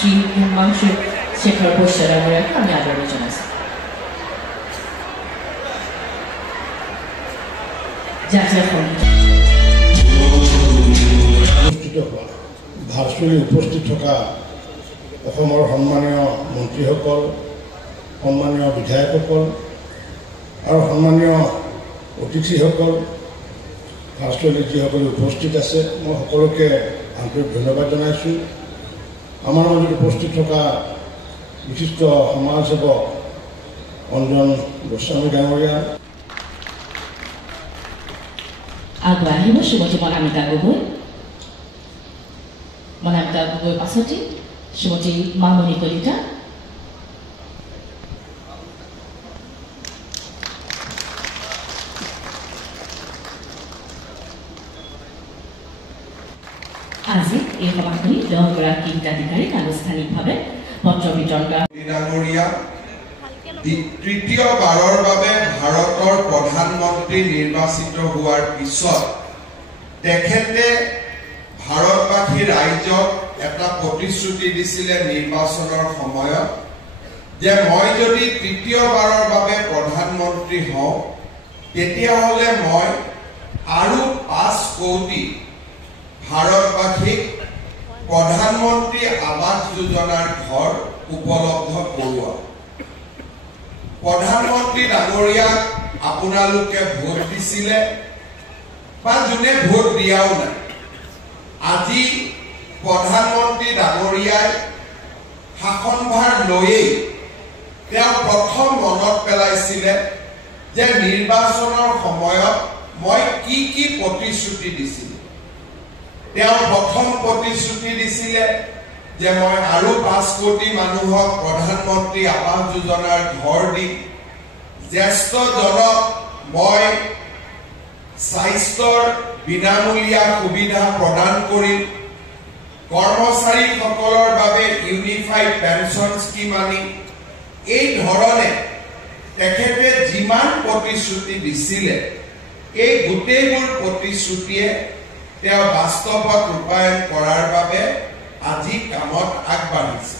শ্ৰী হিমাংশু শেখৰ বৈশ্য ডাঙৰীয়াক আমি আদৰণি জনাইছোঁ। জাতীয় সংগীত ভাৰ্চুৱেলি উপস্থিত থকা অসমৰ সন্মানীয় মন্ত্ৰীসকল, সন্মানীয় বিধায়কসকল আৰু সন্মানীয় অতিথিসকল, ভাৰ্চুৱেলি যিসকলে উপস্থিত আছে, মই সকলোকে আন্তৰিক ধন্যবাদ জনাইছোঁ। আমাৰ মাজত উপস্থিত থকা বিশিষ্ট সমাজসেৱক অঞ্জন গোস্বামী ডাঙৰীয়া, আগুৱাই আহিব শ্ৰীমতী মনামিকা গগৈ। মনামিকা গগৈৰ পাছতে শ্ৰীমতী মামণি কলিতা, আজি এই সভাখনি 10গৰাকী হিতাধিকাৰীক আনুষ্ঠানিকভাৱে পত্ৰ বিতৰণ কৰা। তৃতীয়বাৰৰ বাবে ভাৰতৰ প্ৰধানমন্ত্ৰী নিৰ্বাচিত হোৱাৰ পিছত তেখেতে ভাৰতবাসী ৰাইজক এটা প্ৰতিশ্ৰুতি দিছিলে নিৰ্বাচনৰ সময়ত যে মই যদি তৃতীয়বাৰৰ বাবে প্ৰধানমন্ত্ৰী হওঁ তেতিয়াহ'লে মই আৰু 5 কোটি ভাৰতবাসীক প্ৰধানমন্ত্ৰী আৱাস যোজনাৰ ঘৰ উপলব্ধ কৰোৱা। প্ৰধানমন্ত্ৰী ডাঙৰীয়াক আপোনালোকে ভোট দিছিলে বা যোনে ভোট দিয়াও নাই, আজি প্ৰধানমন্ত্ৰী ডাঙৰীয়াই শাসনভাৰ লৈয়েই তেওঁ প্ৰথম মনত পেলাইছিলে যে নিৰ্বাচনৰ সময়ত মই কি কি প্ৰতিশ্ৰুতি দিছিলোঁ। তেওঁ প্ৰথম প্ৰতিশ্ৰুতি দিছিলে যে মই আৰু 5 কোটি মানুহক প্ৰধানমন্ত্ৰী আৱাস যোজনাৰ ঘৰ দিম, জ্যেষ্ঠজনক মই স্বাস্থ্যৰ বিনামূলীয়া সুবিধা প্ৰদান কৰিম, কৰ্মচাৰীসকলৰ বাবে ইউনিফাইড পেঞ্চন স্কিম আনিম। এই ধৰণে তেখেতে যিমান প্ৰতিশ্ৰুতি দিছিলে এই গোটেইবোৰ প্ৰতিশ্ৰুতিয়ে তেওঁ বাস্তৱত ৰূপায়ণ কৰাৰ বাবে আজি কামত আগবাঢ়িছে।